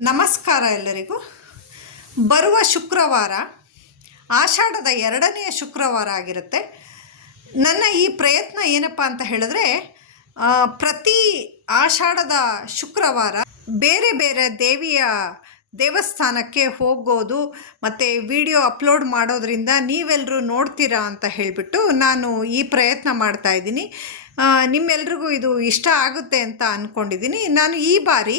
ನಮಸ್ಕಾರ ಎಲ್ಲರಿಗೂ. ಬರುವ ಶುಕ್ರವಾರ ಆಷಾಢದ ಎರಡನೆಯ ಶುಕ್ರವಾರ ಆಗಿರುತ್ತೆ. ನನ್ನ ಈ ಪ್ರಯತ್ನ ಏನಪ್ಪ ಅಂತ ಹೇಳಿದ್ರೆ ಪ್ರತಿ ಆಷಾಢದ ಶುಕ್ರವಾರ ಬೇರೆ ಬೇರೆ ದೇವಿಯ ದೇವಸ್ಥಾನಕ್ಕೆ ಹೋಗೋದು ಮತ್ತು ವಿಡಿಯೋ ಅಪ್ಲೋಡ್ ಮಾಡೋದ್ರಿಂದ ನೀವೆಲ್ಲರೂ ನೋಡ್ತೀರಾ ಅಂತ ಹೇಳಿಬಿಟ್ಟು ನಾನು ಈ ಪ್ರಯತ್ನ ಮಾಡ್ತಾ ಇದ್ದೀನಿ. ಆ, ನಿಮ್ಮೆಲ್ರಿಗೂ ಇದು ಇಷ್ಟ ಆಗುತ್ತೆ ಅಂತ ಅಂದ್ಕೊಂಡಿದ್ದೀನಿ ನಾನು ಈ ಬಾರಿ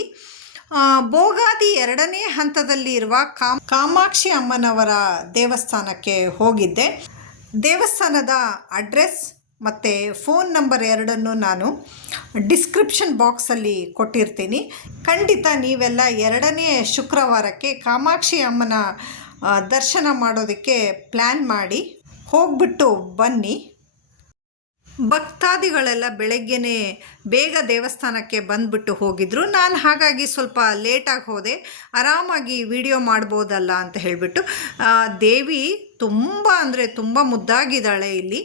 ಆ, ಬೋಗಾದಿ ಎರಡನೇ ಹಂತದಲ್ಲಿ ಇರುವ ಕಾಮ್ ಕಾಮಾಕ್ಷಿ ಅಮ್ಮನವರ ದೇವಸ್ಥಾನಕ್ಕೆ ಹೋಗಿದ್ದೆ. ದೇವಸ್ಥಾನದ ಅಡ್ರೆಸ್ ಮತ್ತು ಫೋನ್ ನಂಬರ್ ಎರಡನ್ನು ನಾನು ಡಿಸ್ಕ್ರಿಪ್ಷನ್ ಬಾಕ್ಸಲ್ಲಿ ಕೊಟ್ಟಿರ್ತೀನಿ. ಖಂಡಿತ ನೀವೆಲ್ಲ ಎರಡನೇ ಶುಕ್ರವಾರಕ್ಕೆ ಕಾಮಾಕ್ಷಿ ಅಮ್ಮನ ದರ್ಶನ ಮಾಡೋದಕ್ಕೆ ಪ್ಲ್ಯಾನ್ ಮಾಡಿ ಹೋಗ್ಬಿಟ್ಟು ಬನ್ನಿ. ಭಕ್ತಾದಿಗಳೆಲ್ಲ ಬೆಳಗ್ಗೆನೇ ಬೇಗ ದೇವಸ್ಥಾನಕ್ಕೆ ಬಂದುಬಿಟ್ಟು ಹೋಗಿದ್ರು. ನಾನು ಹಾಗಾಗಿ ಸ್ವಲ್ಪ ಲೇಟಾಗಿ ಹೋದೆ. ಆರಾಮಾಗಿ ವಿಡಿಯೋ ಮಾಡ್ಬೋದಲ್ಲ ಅಂತ ಹೇಳಿಬಿಟ್ಟು ದೇವಿ ತುಂಬ ಅಂದರೆ ತುಂಬ ಮುದ್ದಾಗಿದ್ದಾಳೆ ಇಲ್ಲಿ.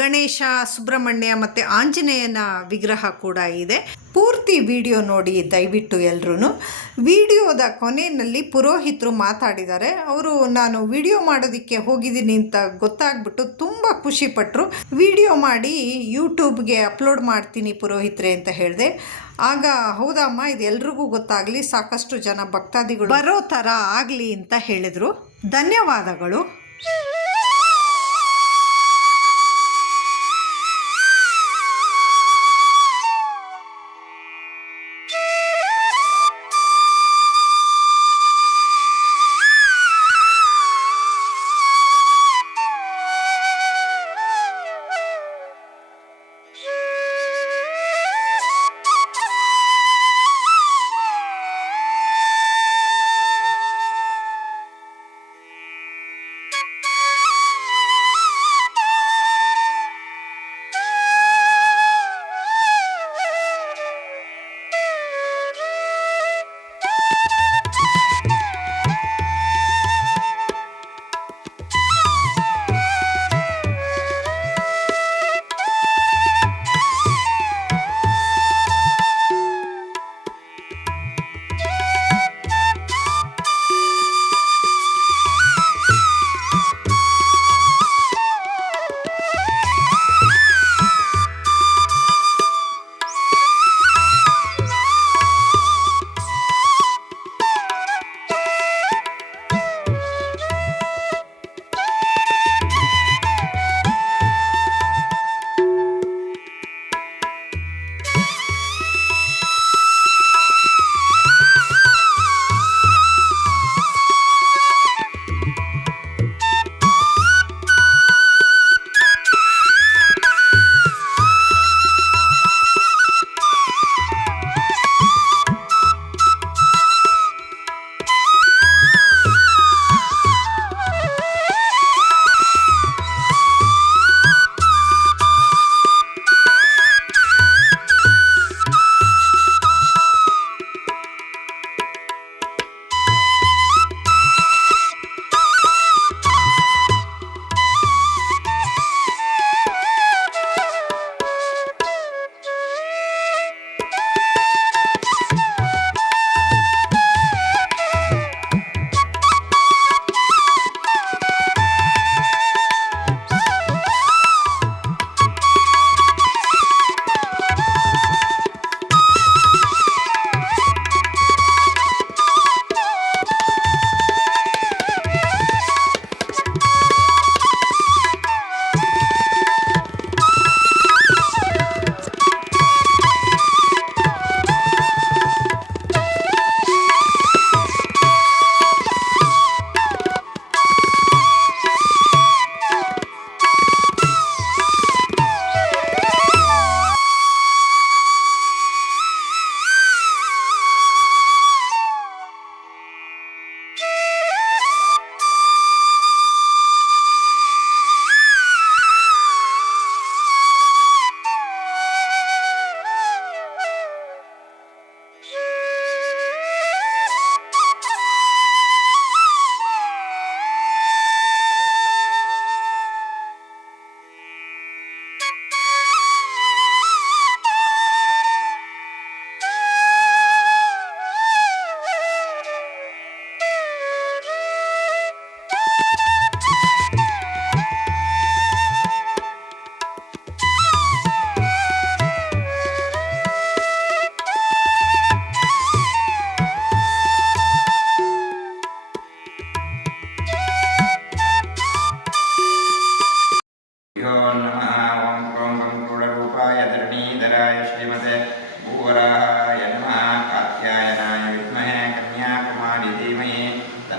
ಗಣೇಶ, ಸುಬ್ರಹ್ಮಣ್ಯ ಮತ್ತು ಆಂಜನೇಯನ ವಿಗ್ರಹ ಕೂಡ ಇದೆ. ಪೂರ್ತಿ ವಿಡಿಯೋ ನೋಡಿ ದಯವಿಟ್ಟು ಎಲ್ಲರೂ ವಿಡಿಯೋದ ಕೊನೆಯಲ್ಲಿ ಪುರೋಹಿತರು ಮಾತಾಡಿದ್ದಾರೆ ಅವರು, ನಾನು ವಿಡಿಯೋ ಮಾಡೋದಕ್ಕೆ ಹೋಗಿದ್ದೀನಿ ಅಂತ ಗೊತ್ತಾಗ್ಬಿಟ್ಟು ತುಂಬ ಖುಷಿಪಟ್ಟರು ವಿಡಿಯೋ ಮಾಡಿ ಯೂಟ್ಯೂಬ್ಗೆ ಅಪ್ಲೋಡ್ ಮಾಡ್ತೀನಿ ಪುರೋಹಿತ್ರೆ ಅಂತ ಹೇಳಿದೆ. ಆಗ, ಹೌದಮ್ಮ, ಇದು ಎಲ್ರಿಗೂ ಗೊತ್ತಾಗಲಿ, ಸಾಕಷ್ಟು ಜನ ಭಕ್ತಾದಿಗಳು ಬರೋ ಥರ ಆಗಲಿ ಅಂತ ಹೇಳಿದರು. ಧನ್ಯವಾದಗಳು. Yeah.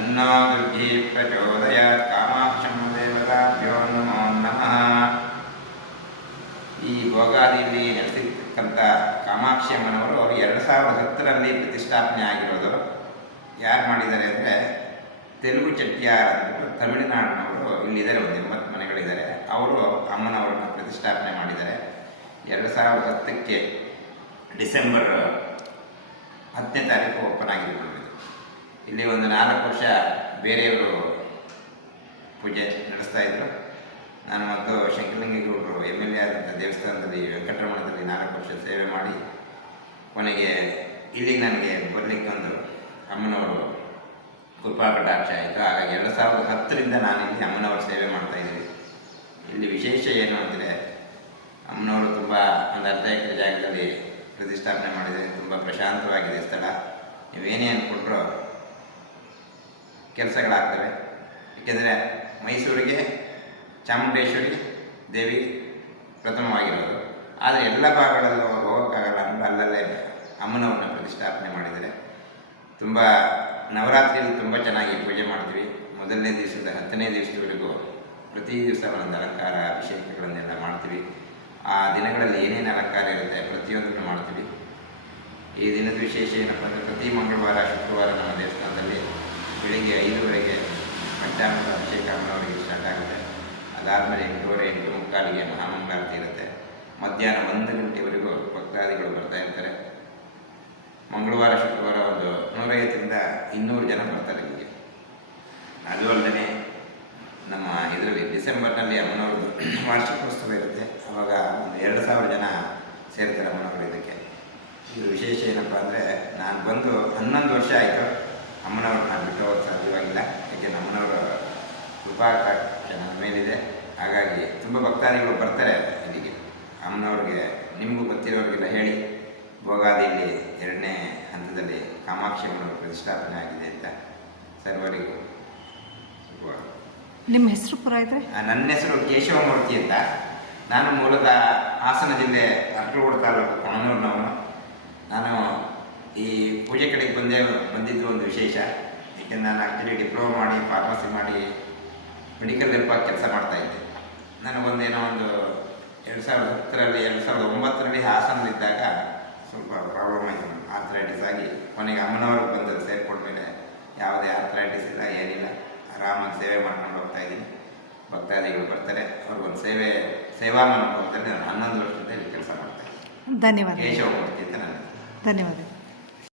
अन्नावृद्धि प्रचोदयात् कामाक्षं देवताभ्यो नमो नमः। ಈ ಭೋಗಾದಿಯಲ್ಲಿ ನಡೆಸಿರ್ತಕ್ಕಂಥ ಕಾಮಾಕ್ಷಿ ಅಮ್ಮನವರು ಅವರು ಎರಡು ಸಾವಿರದ ಹತ್ತರಲ್ಲಿ ಪ್ರತಿಷ್ಠಾಪನೆ ಆಗಿರೋದು. ಯಾರು ಮಾಡಿದ್ದಾರೆ ಅಂದರೆ ತೆಲುಗು ಚೆಟ್ಟಿಯಾರ್ ಅಂದ್ಬಿಟ್ಟು ತಮಿಳುನಾಡಿನವರು ಇಲ್ಲಿದ್ದಾರೆ, ಒಂದು ಎಂಬತ್ತು ಮನೆಗಳಿದ್ದಾರೆ. ಅವರು ಅಮ್ಮನವರನ್ನು ಪ್ರತಿಷ್ಠಾಪನೆ ಮಾಡಿದ್ದಾರೆ. ಎರಡು ಸಾವಿರದ ಹತ್ತಕ್ಕೆ ಡಿಸೆಂಬರ್ ಹತ್ತನೇ ತಾರೀಕು ಓಪನ್ ಆಗಿರ್ಬೋದು. ಇಲ್ಲಿ ಒಂದು ನಾಲ್ಕು ವರ್ಷ ಬೇರೆಯವರು ಪೂಜೆ ನಡೆಸ್ತಾ ಇದ್ರು. ನಾನು ಮತ್ತು ಶಂಕರಲಿಂಗೇಗೌಡರು ಎಂ ಎಲ್ ಎ ಆದಂಥ ದೇವಸ್ಥಾನದಲ್ಲಿ, ವೆಂಕಟರಮಣದಲ್ಲಿ ನಾಲ್ಕು ವರ್ಷ ಸೇವೆ ಮಾಡಿ, ಕೊನೆಗೆ ಇಲ್ಲಿಗೆ ನನಗೆ ಬರಲಿಕ್ಕೆ ಒಂದು ಅಮ್ಮನವರು ಕೃಪಾ ಕಟಾಕ್ಷ ಆಯಿತು. ಹಾಗಾಗಿ ಎರಡು ಸಾವಿರದ ಹತ್ತರಿಂದ ನಾನು ಇಲ್ಲಿ ಅಮ್ಮನವರ ಸೇವೆ ಮಾಡ್ತಾ ಇದ್ದೀವಿ. ಇಲ್ಲಿ ವಿಶೇಷ ಏನು ಅಂದರೆ, ಅಮ್ಮನವರು ತುಂಬ ಒಂದು ಅರ್ಧ ಎಕರೆ ಜಾಗದಲ್ಲಿ ಪ್ರತಿಷ್ಠಾಪನೆ ಮಾಡಿದರೆ ತುಂಬ ಪ್ರಶಾಂತವಾಗಿದೆ ಸ್ಥಳ. ನೀವೇನೇ ಅಂದ್ಕೊಂಡ್ರೂ ಕೆಲಸಗಳಾಗ್ತವೆ. ಏಕೆಂದರೆ ಮೈಸೂರಿಗೆ ಚಾಮುಂಡೇಶ್ವರಿ ದೇವಿ ಪ್ರಥಮವಾಗಿರೋದು. ಆದರೆ ಎಲ್ಲ ಭಾಗಗಳಲ್ಲೂ ಹೋಗೋಕ್ಕಾಗಲ್ಲ ಅಂದರೆ ಅಲ್ಲಲ್ಲೇ ಅಮ್ಮನವ್ರನ್ನ ಪ್ರತಿಷ್ಠಾಪನೆ ಮಾಡಿದ್ದಾರೆ. ತುಂಬ ನವರಾತ್ರಿಯಲ್ಲಿ ತುಂಬ ಚೆನ್ನಾಗಿ ಪೂಜೆ ಮಾಡ್ತೀವಿ ಮೊದಲನೇ ದಿವಸದ ಹತ್ತನೇ ದಿವಸದವರೆಗೂ ಪ್ರತಿ ದಿವಸ ಒಂದೊಂದು ಅಲಂಕಾರ, ಅಭಿಷೇಕಗಳನ್ನೆಲ್ಲ ಮಾಡ್ತೀವಿ. ಆ ದಿನಗಳಲ್ಲಿ ಏನೇನು ಅಲಂಕಾರ ಇರುತ್ತೆ ಪ್ರತಿಯೊಂದನ್ನು ಮಾಡ್ತೀವಿ. ಈ ದಿನದ ವಿಶೇಷ ಏನಪ್ಪ ಅಂದರೆ ಪ್ರತಿ ಮಂಗಳವಾರ, ಶುಕ್ರವಾರ ನಮ್ಮ ದೇವಸ್ಥಾನದಲ್ಲಿ ಬೆಳಿಗ್ಗೆ ಐದುವರೆಗೆ ಪಂಚಾಮೃತ ಅಭಿಷೇಕ ಅಮ್ಮನವರಿಗೆ ಸ್ಟಾರ್ಟ್ ಆಗುತ್ತೆ. ಅದಾದಮೇಲೆ ಎಂಟೂವರೆ ಎಂಟು ಮುಕ್ಕಾಲಿಗೆ ಮಹಾಮಂಗಳಾರತಿ ಇರುತ್ತೆ. ಮಧ್ಯಾಹ್ನ ಒಂದು ಗಂಟೆವರೆಗೂ ಭಕ್ತಾದಿಗಳು ಬರ್ತಾ ಇರ್ತಾರೆ. ಮಂಗಳವಾರ, ಶುಕ್ರವಾರ ಒಂದು ನೂರೈವತ್ತರಿಂದ ಇನ್ನೂರು ಜನ ಬರ್ತಾರೆ ಇಲ್ಲಿಗೆ. ಅದು ಅಲ್ಲದೆ ನಮ್ಮ ಇದರಲ್ಲಿ ಡಿಸೆಂಬರ್ನಲ್ಲಿ ಅಮ್ಮನವ್ರದ್ದು ವಾರ್ಷಿಕೋತ್ಸವ ಇರುತ್ತೆ. ಅವಾಗ ಒಂದು ಎರಡು ಸಾವಿರ ಜನ ಸೇರ್ತಾರೆ ಅಮ್ಮನವರು ಇದಕ್ಕೆ. ಇದು ವಿಶೇಷ ಏನಪ್ಪ ಅಂದರೆ, ನಾನು ಬಂದು ಹನ್ನೊಂದು ವರ್ಷ ಆಯಿತು. ಅಮ್ಮನವ್ರು ನಾನು ಬಿಟ್ಟು ಸಾಧ್ಯವಾಗಿಲ್ಲ ಯಾಕೆ ನಮ್ಮನವರ ಕೃಪಾ ನನ್ನ ಮೇಲಿದೆ. ಹಾಗಾಗಿ ತುಂಬ ಭಕ್ತಾದಿಗಳು ಬರ್ತಾರೆ ಇಲ್ಲಿಗೆ ಅಮ್ಮನವ್ರಿಗೆ ನಿಮಗೂ ಗೊತ್ತಿರೋರಿಗೆಲ್ಲ ಹೇಳಿ. ಭೋಗಾದಿಯಲ್ಲಿ ಎರಡನೇ ಹಂತದಲ್ಲಿ ಕಾಮಾಕ್ಷಿ ಅಮ್ಮನವರು ಪ್ರತಿಷ್ಠಾಪನೆ ಆಗಿದೆ ಅಂತ ಸರ್ವರಿಗೂ. ನಿಮ್ಮ ಹೆಸರು ಪುರ ನನ್ನ ಹೆಸರು ಕೇಶವಮೂರ್ತಿ ಅಂತ. ನಾನು ಮೂಲತಃ ಹಾಸನ ಜಿಲ್ಲೆ ಅರ್ಕಲಗೂಡು ತಾಲೂಕು ಕೊಣನೂರಿನವನು. ನಾನು ಈ ಪೂಜೆ ಕಡೆಗೆ ಬಂದೇ ಬಂದಿದ್ದು ಒಂದು ವಿಶೇಷ. ಏಕೆಂದರೆ ನಾನು ಆ್ಯಕ್ಚುಲಿ ಡಿಪ್ಲೊಮಾ ಮಾಡಿ ಫಾರ್ಮಸಿ ಮಾಡಿ ಮೆಡಿಕಲ್ ಹೆಲ್ಪಾಗಿ ಕೆಲಸ ಮಾಡ್ತಾಯಿದ್ದೆ ನನಗೊಂದೇನೋ ಒಂದು ಎರಡು ಸಾವಿರದ ಹತ್ತರಲ್ಲಿ ಎರಡು ಸಾವಿರದ ಒಂಬತ್ತರಲ್ಲಿ ಹಾಸನಲ್ಲಿದ್ದಾಗ ಸ್ವಲ್ಪ ಪ್ರಾಬ್ಲಮ್ ಆಯಿತು. ಆರ್ಥರೈಟಿಸ್ ಆಗಿ ಕೊನೆಗೆ ಅಮ್ಮನವ್ರಿಗೆ ಬಂದು ಸೇರ್ಕೊಂಡ್ಮೇಲೆ ಯಾವುದೇ ಆರ್ಥರೈಟಿಸ್ ಇಲ್ಲ ಏನಿಲ್ಲ ಆರಾಮಾಗಿ ಸೇವೆ ಮಾಡ್ಕೊಂಡು ಹೋಗ್ತಾ ಇದ್ದೀನಿ. ಭಕ್ತಾದಿಗಳು ಬರ್ತಾರೆ. ಅವ್ರಿಗೊಂದು ಸೇವೆ ಸೇವಾ ಮನೋಭಾವದಲ್ಲಿ ನಾನು ಹನ್ನೊಂದು ವರ್ಷದಿಂದ ಇಲ್ಲಿ ಕೆಲಸ ಮಾಡ್ತಾ ಇದ್ದೀನಿ. ಧನ್ಯವಾದ ಕೇಶವಮೂರ್ತಿ ಅಂತ ನನ್ನ ಧನ್ಯವಾದ